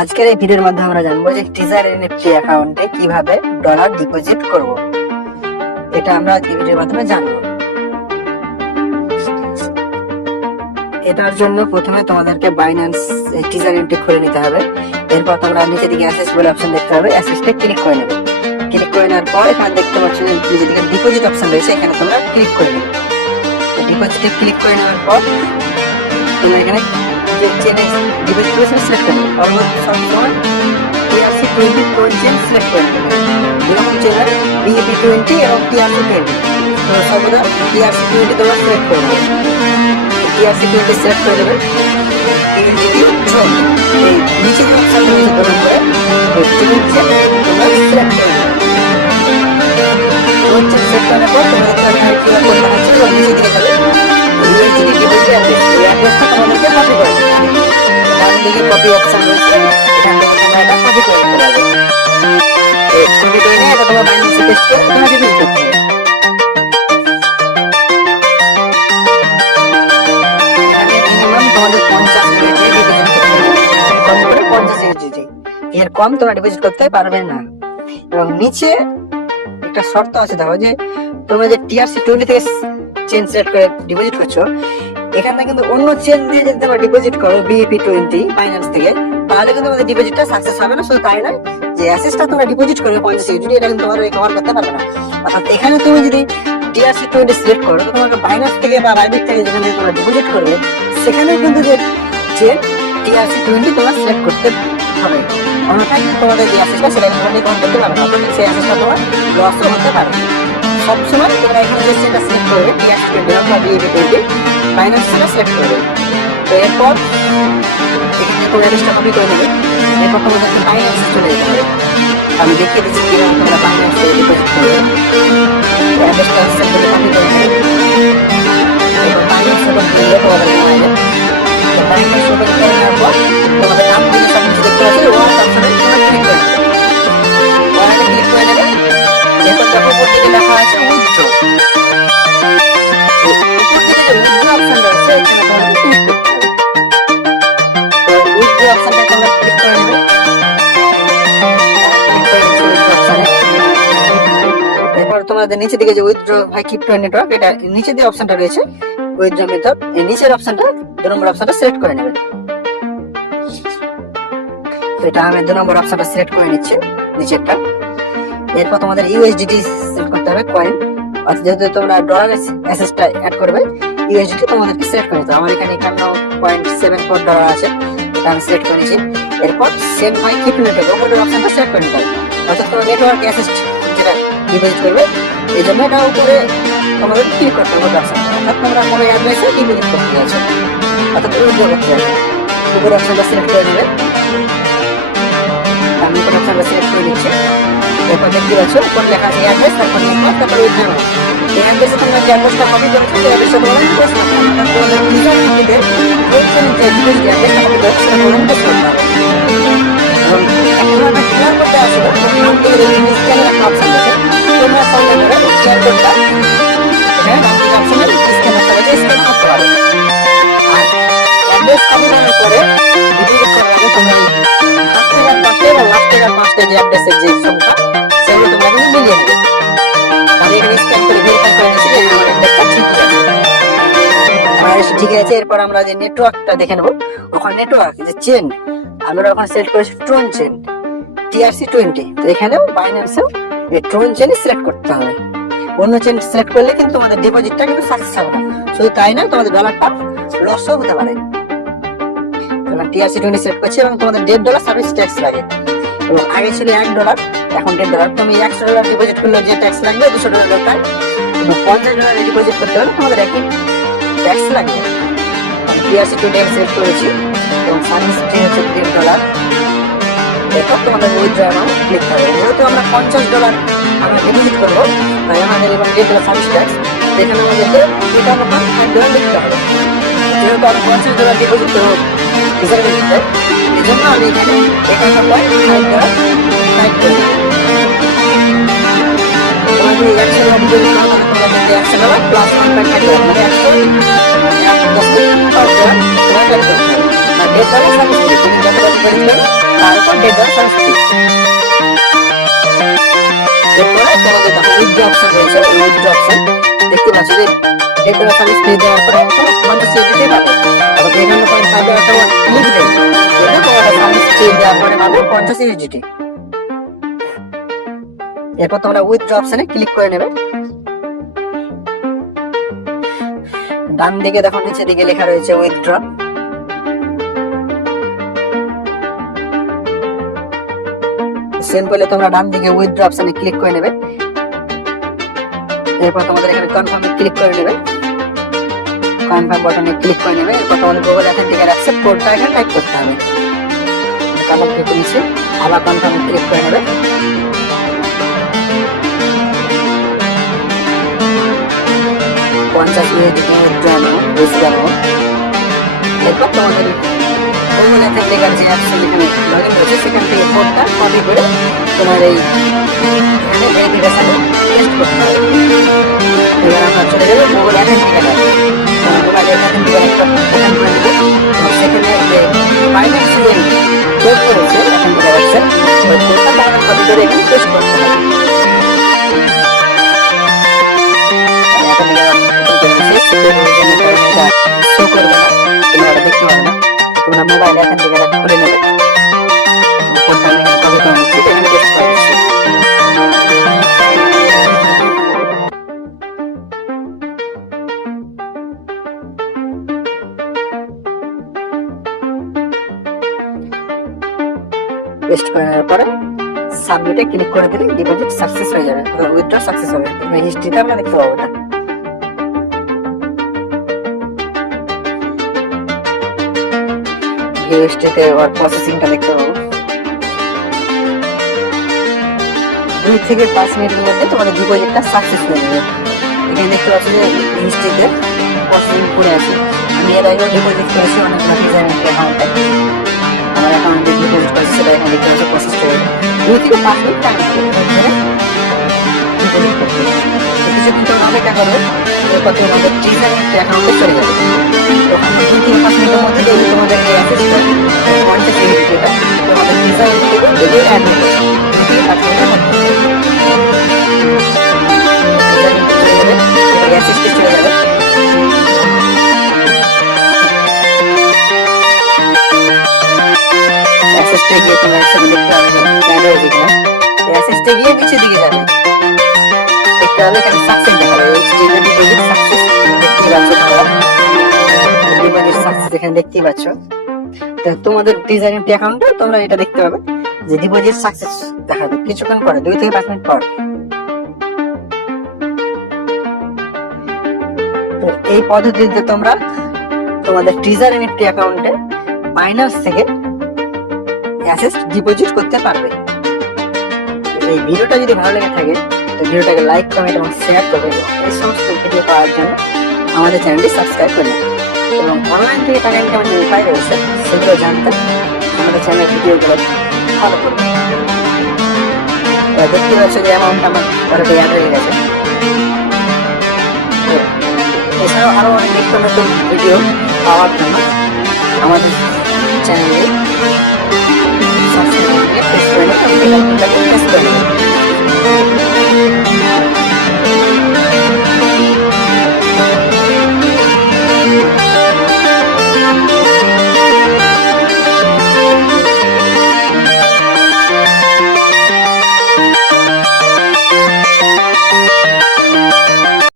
আজকের এই ভিডিওর মাধ্যমে আমরা জানবো যে টিজার এনএফটি অ্যাকাউন্টে কিভাবে ডলার ডিপোজিট করব। এটা আমরা এই ভিডিওর মাধ্যমে জানবো। এটার জন্য প্রথমে তোমাদেরকে বাইন্যান্স টিজার এনএফটি খুলে নিতে হবে। এরপর তোমরা নিচে দিকে অ্যাসেস বলে অপশন দেখতে হবে, অ্যাসেসটা ক্লিক করে নেবে। ক্লিক করে নেওয়ার পর এখানে দেখতে পাচ্ছ যে নিচে দিকে ডিপোজিট অপশন রয়েছে, এখানে তোমরা ক্লিক করে নেবে। ডিপোজিটে ক্লিক করে নেওয়ার পর তোমরা এখানে চেনে ডিপোজিট করেছেন সিলেক্ট করবে। পরবর্তী সবসময় TRC20 কোড চেন সিলেক্ট করে নেবে। যেরকম চেনার BEP20 এবং TRC20, তো সর্বদা TRC20 তোমরা সিলেক্ট করে নেবে। TRC20 সিলেক্ট করে নেবে। এই নিচে যে অপশন রয়েছে দোকান করে চেন তোমরা সিলেক্ট করে নেবে। কোড চেন সিলেক্ট করার পর তোমরা এখানে কিউআর কোড দেখাচ্ছে এবং নিচে দিকে যাবে। USDT ডিপোজিট অ্যাড্রেসটা তোমাদেরকে কপি করে নেবে। ডান দিকে কপি অপশন রয়েছে, এখান থেকে তোমরা এটা কপি করে নিতে পারবে। কপি করে নিয়ে এটা তোমরা বাইন্যান্সে পেস্ট করে তোমরা ডিপোজিট করতে হবে। এখানে মিনিমাম তোমাদের 50 USD ডিপোজিট করতে হবে। কম করে 50 USD, এর কম তোমরা ডিপোজিট করতে পারবে না। এবং নিচে একটা শর্ত আছে, দেখো যে তোমরা যে TRC20 থেকে চেন সিলেক্ট করে ডিপোজিট করছো, এখানে কিন্তু অন্য চেন দিয়ে যদি তোমরা ডিপোজিট করো BEP20 বাইন্যান্স থেকে, তাহলে কিন্তু তোমাদের ডিপোজিটটা সাকসেস হবে না। শুধু তাই নয়, যে অ্যাসেসটা তোমরা ডিপোজিট করবে 50 USD, এটা কিন্তু তোমরা রিকভার করতে পারবে না। অর্থাৎ এখানে তুমি যদি TRC20 সিলেক্ট করো, তো তোমাকে বাইন্যান্স থেকে বা বাইবিট থেকে যেখানে তোমরা ডিপোজিট করবে, সেখানে কিন্তু যে TRC20 তোমরা সিলেক্ট করতে হবে। অন্যথায় কিন্তু তোমাদের যে অ্যাসেসটা সেটা তোমরা রিকভার করতে পারবে না। সেই অ্যাসেসটা তোমার লসও হতে পারে। সবসময় তোমরা এখানে যে সেটা সিলেক্ট করবে TRC20 বা BEP20 বাইন্যান্স থেকে সিলেক্ট করবে। তো এরপর এখানে তোমরা অ্যাড্রেসটা কপি করে নেবে। এরপর তোমাদেরকে বাইন্যান্সে চলে যেতে হবে। আমি দেখিয়ে দিচ্ছি কিভাবে তোমরা বাইন্যান্সে ডিপোজিট করবে। অ্যাড্রেসটা সিম্পলি কপি করে নেবে। এরপর বাইন্যান্সে গিয়ে তোমাদেরকে আসবে। তো বাইন্যান্স ওপেন করে নেওয়ার পর তোমাদের নাম থেকে সব কিছু দেখতে পাচ্ছি, ওয়ালেট অপশনে তোমরা ক্লিক করে নেবে। ওয়ালেটে ক্লিক করে নেবে। এরপর দেখো উপর দিকে লেখা আছে উইথড্র। উপর দিকে যে উইথড্র অপশন রয়েছে, এখানে তোমাদের ক্লিক করতে হবে। তো উইথড্র অপশনটা তোমরা ক্লিক করে নেবে। এরপর তোমাদের নিচে দিকে যে উইথড্র বাই ক্রিপ্টো নেটওয়ার্ক, এটা নিচে যে অপশনটা রয়েছে উইথড্র মেথড, এই নিচের অপশনটা 2 নম্বর অপশনটা সিলেক্ট করে নেবে। তো এটা আমি 2 নম্বর অপশনটা সিলেক্ট করে নিচ্ছি নিচেরটা। এরপর তোমাদের USDT সিলেক্ট করতে হবে, কয়েন। অর্থাৎ যেহেতু তোমরা ডলারের অ্যাসেসটা অ্যাড করবে, USDT তোমাদেরকে সিলেক্ট করে নিতে হবে। আমার এখানে 51.74 ডলার আছে, এটা আমি সিলেক্ট করে নিয়েছি। এরপর সেন্ড বাই ক্রিপ্টো নেটওয়ার্ক ওপরের অপশনটা সিলেক্ট করে নিতে হবে। অর্থাৎ তোমরা নেটওয়ার্ক অ্যাসেস যেটা ডিপোজিট করবে, এই জন্য এটা উপরে তোমাদের ক্লিক করতে হবে অপশনটা। অর্থাৎ তোমরা কোনো অ্যাড্রেসে ডিপোজিট করতে যাচ্ছ, অর্থাৎ উইথড্র করতে যাচ্ছ, উপরের অপশনটা সিলেক্ট করে নেবে। আমি উপরের অপশনটা সিলেক্ট করে নিচ্ছি। এরপর দেখতে পাচ্ছ উপর লেখা আছে অ্যাড্রেস, তারপর নেটওয়ার্ক, তারপর উইথড্র। এই অ্যাড্রেসে তোমরা যে অ্যাড্রেসটা কপি করেছো, সেই অ্যাড্রেসটা তোমরা পেস্ট করতে হবে। অর্থাৎ তোমাদের ইউজার আইডিতে এই যে ডিপোজিট অ্যাড্রেসটা কপি করেছো, সেটা তোমরা পেস্ট করতে হবে। এবং এখন আমরা কিউআর কোডটা আসবে, নাম থেকে দেখি স্ক্যানের একটা অপশন আছে, তোমরা সঙ্গে করে কিউআর কোডটা এখানে নাম থেকে অপশনে স্ক্যানারটা রয়েছে, স্ক্যান করতে পারো। আর অ্যাড্রেস কপি করার পরে ডিপোজিট করার আগে তোমরা ফার্স্ট থেকে পাশে এবং লাস্ট থেকে পাশে যে অ্যাড্রেসের যে সংখ্যা, সেগুলো তোমরা কিন্তু মিলিয়ে নেবে। আমি এখানে স্ক্যান করে ভেরিফাই করে নিচ্ছি যে আমার অ্যাড্রেসটা ঠিকই আছে। আমার ঠিক আছে। এরপর আমরা যে নেটওয়ার্কটা দেখে নেবো। ওখানে নেটওয়ার্ক যে চেন আমরা ওখানে সিলেক্ট করেছি ট্রন চেন TRC20। তো এখানেও বাইন্যান্সেও এই ট্রন চেন সিলেক্ট করতে হবে। অন্য চেন সিলেক্ট করলে কিন্তু তোমাদের ডিপোজিটটা কিন্তু সাকসেস হবে না। শুধু তাই না, তোমাদের ডলারটা লসও হতে পারে। তোমরা TRC20 সিলেক্ট করছি এবং তোমাদের $1.5 সার্ভিস ট্যাক্স লাগে। এবং আগে ছিল $1, এখন $1। তুমি $100 ডিপোজিট করলে যে ট্যাক্স লাগবে $200 দরকার, এবং $50 ডিপোজিট করতে হলে তোমাদের একই ট্যাক্স লাগবে। TRC20 সিলেক্ট করেছি এবং সার্ভিস ফি হচ্ছে $1.5। এরপর তোমাদের উইথড্র অ্যামাউন্ট লিখতে হবে। যেহেতু আমরা $50 আমরা ডিপোজিট করবো, তাই আমাদের এবার $1 সার্ভিস ট্যাক্স, এখানে আমাদেরকে $5 লিখতে হবে। যেহেতু আমি $50 ডিপোজিট করবো রিজার্ভে দিতে, এই জন্য আমি এখানে $51.5 টাইপ করবো। তোমার যদি $100 ডিপোজিট করো, তাহলে তোমাদের $100 প্লাস $1.5 মানে $110 তোমার টাইপ করতে হবে। $1.5 সার্ভিস ফি, তুমি যতটা ডিপোজিট করো তারপর ডেট দেওয়ার সার্ভিস ফি। এরপরে তোমাদের দেখো উইথড্র অপশন রয়েছে, এই উইথড্র অপশন দেখতে পাচ্ছ যে ডেট দেওয়ার সার্ভিস ফি দেওয়ার পরে 50 ইউএসডি পাবে। তারপর 51.5 একটা লিখবে, এটা তোমাদের সার্ভিস ফি দেওয়ার পরে পাবে 50 ইউএসডি। এরপর তোমরা উইথড্র অপশনে ক্লিক করে নেবে। ডান দিকে দেখো নিচের দিকে লেখা রয়েছে উইথড্র। সিম্পলি তোমরা ডান দিকে উইথড্র অপশনে ক্লিক করে নেবে। এরপর তোমাদের এখানে কনফার্মে ক্লিক করে নেবে, কনফার্ম বাটনে ক্লিক করে নেবে। এরপর তোমাদের গুগল অথেন্টিকেট অ্যাকসেপ্ট কোডটা এখানে টাইপ করতে হবে। কালার থেকে নিচে আবার কনফার্মে ক্লিক করে নেবে। এরপর তোমাদের গুগল অথেন্টিকেট যে অ্যাপস এখানে লগইন রয়েছে সেখান থেকে কোডটা কপি করে তোমার এই এখানে ভেরিফিকেশনে পেস্ট করতে হবে। এবার আমরা চলে যাবো Google authenticate app. Google authenticate একটা ওপেন করে নেব। সেখানে যে ফাইন্যান্স যে কোড রয়েছে অথেন্টিকেট অ্যাপসে ওই কোডটা ডাউনলোড কপি করে এখানে পেস্ট করতে হবে। শো করবে না, তোমরা এটা দেখতে পাবে না। তোমরা মোবাইলে অথেন্টিকেট অ্যাপ খুলে নেবে। কোডটা আমি এখানে কপি করে নিচ্ছি, এখানে পেস্ট করে দিচ্ছি। পেস্ট করার পরে সাবমিটে ক্লিক করে দিলে ডিপোজিট সাকসেস হয়ে যাবে, উইথড্র সাকসেস হবে। হিস্ট্রিতে আমরা দেখতে পাবো এটা। হিস্ট্রিতে ওর প্রসেসিংটা দেখতে পাবো। 2 থেকে 5 মিনিটের মধ্যে তোমাদের ডিপোজিটটা সাকসেস হয়ে যাবে। এখানে দেখতে পাচ্ছ যে হিস্ট্রিতে প্রসেসিং করে আছে। আমি এর আগেও ডিপোজিট করেছি অনেকগুলো ডিজাইনের অ্যাকাউন্টে। আমার অ্যাকাউন্টে ডিপোজিট করেছি, সেটা এখানে দেখতে পাচ্ছ প্রসেস হয়ে যাবে। 2 থেকে 5 মিনিট টাইম লাগবে ডিপোজিট করতে। কিছুক্ষণ তোমরা অপেক্ষা করবে, এরপর তোমাদের ডিজাইনের অ্যাকাউন্টে চলে যাবে। তখন 2 থেকে 5 মিনিটের মধ্যে দেখবে তোমাদের এই অ্যাসেসটা 50 ইউএসডিটা তোমাদের ডিজাইন থেকে বেরিয়ে অ্যাড হয়ে যাবে। 2 থেকে 5 মিনিটের মধ্যে অ্যাসেসটা চলে যাবে। অ্যাসেসটা গিয়ে তোমরা একসাথে দেখতে পাবে অ্যাড হয়েছে কিনা। অ্যাসেসটা গিয়ে নিচের দিকে যাবে, দেখতে হবে এখানে সাকসেস দেখা যাবে। এইচটিএমএল ডিপোজিট সাকসেস দেখতে পাচ্ছ তোমরা, ডিপোজিট সাকসেস এখানে দেখতেই পাচ্ছ। তো তোমাদের ডিজাইন অ্যাকাউন্টে তোমরা এটা দেখতে পাবে যে ডিপোজিট সাকসেস দেখাবে কিছুক্ষণ পরে, 2 থেকে 5 মিনিট পর। তো এই পদ্ধতিতে তোমরা তোমাদের ট্রিজার এনএফটি অ্যাকাউন্টে বাইন্যান্স থেকে অ্যাসেট ডিপোজিট করতে পারবে। এই ভিডিওটা যদি ভালো লেগে থাকে তো ভিডিওটাকে লাইক, কমেন্ট এবং শেয়ার করবে। এই সমস্ত ভিডিও পাওয়ার জন্য আমাদের চ্যানেলটি সাবস্ক্রাইব করবেন এবং অনলাইন থেকে টাকা ইনকামের যে উপায় রয়েছে সেগুলো জানতে আমাদের চ্যানেলের ভিডিওগুলো ফলো করবেন। দেখতে পাচ্ছ যে অ্যামাউন্ট আমার অলরেডি অ্যাড হয়ে গেছে। এছাড়াও আরো অনেক নিত্য নতুন ভিডিও পাওয়ার জন্য আমাদের চ্যানেলে সাবস্ক্রাইব করে প্রেস করে